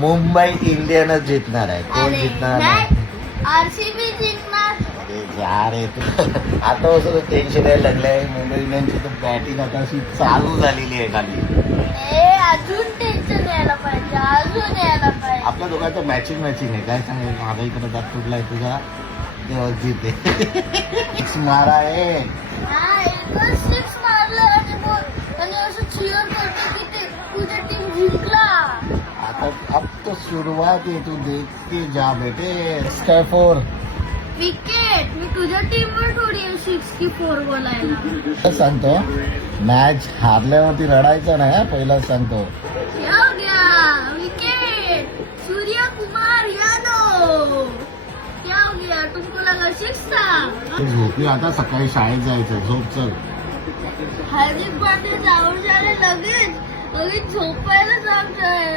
मुंबई इंडियनच जिंकणार आहे. कोण जिंकणार नाही. आरसीबी जिंकणार. अरे जा रे तू. आता असं टेन्शन यायला लागलंय. मुंबई इंडियनची तर बॅटिंग आता अशी चालू झालेली आहे खाली. अजून टेन्शन यायला पाहिजे, अजून यायला पाहिजे. आपल्या दोघांचं मॅचिंग आहे काय सांगेल. माझा इकडे दात तुटलाय तुझा तेव्हा जिथे मारा आहे. हा एकच सिक्स मारलं आणि असं चिअर करतो की ते तुझी टीम जिंकला. आता अब तो सुरुवात आहे. तू देखते जा बेटे. Sky four wicket. मी तुझ्या टीमवर थोडी 64 बोलायला सांगतो. मॅच हारल्यावरती रडायचं नाही हा, पहिलाच सांगतो. क्या हो गया विकेट. सूर्य कुमार यादव. क्या हो गया तुमको लगा शिक्षा. झोपली आता. सकाळी शाळेत जायचं. झोप चल. हार्दिक पांड्या जाऊन झाले लगेच लगेच झोपायला सांगतोय.